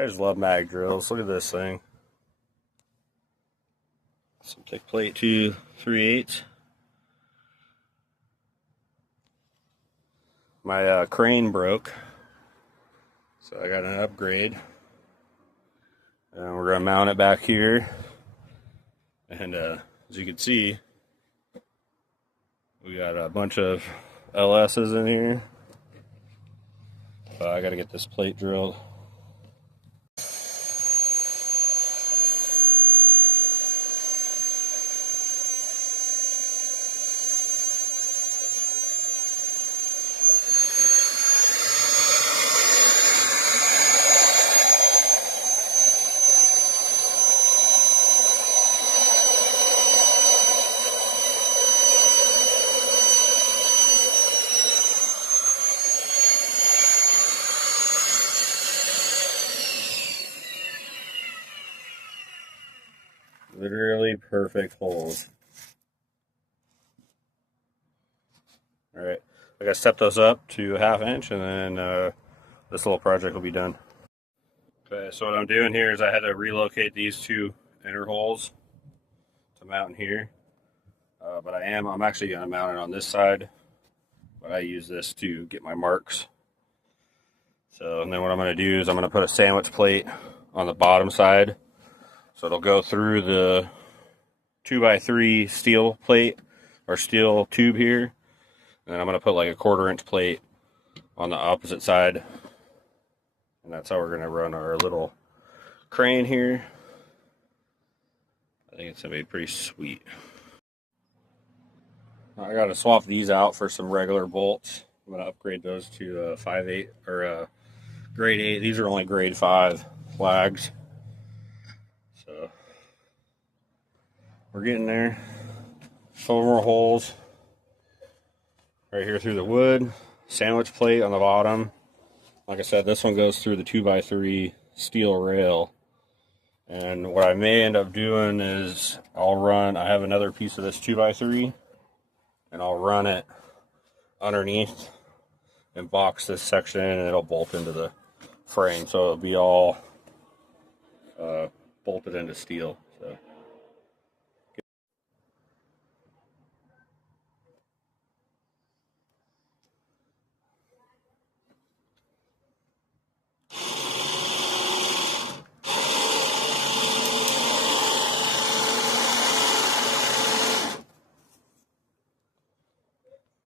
I just love mag drills. Look at this thing. Some thick plate 2 3/8. My crane broke, so I got an upgrade. And we're gonna mount it back here. And as you can see, we got a bunch of LS's in here. But I gotta get this plate drilled. Literally perfect holes. Alright, I gotta step those up to 1/2 inch and then this little project will be done. Okay, so what I'm doing here is I had to relocate these 2 inner holes to mount in here. But I'm actually gonna mount it on this side, but I use this to get my marks. So, and then what I'm gonna do is I'm gonna put a sandwich plate on the bottom side. So it'll go through the 2x3 steel plate or steel tube here. And then I'm going to put like a 1/4 inch plate on the opposite side. And that's how we're going to run our little crane here. I think it's going to be pretty sweet. I got to swap these out for some regular bolts. I'm going to upgrade those to 5/8 or grade 8. These are only grade 5 flags. So we're getting there. Couple more holes right here through the wood. Sandwich plate on the bottom. Like I said, this one goes through the 2x3 steel rail. And what I may end up doing is I have another piece of this 2x3 and I'll run it underneath and box this section in and it'll bolt into the frame. So it'll be all bolted into steel.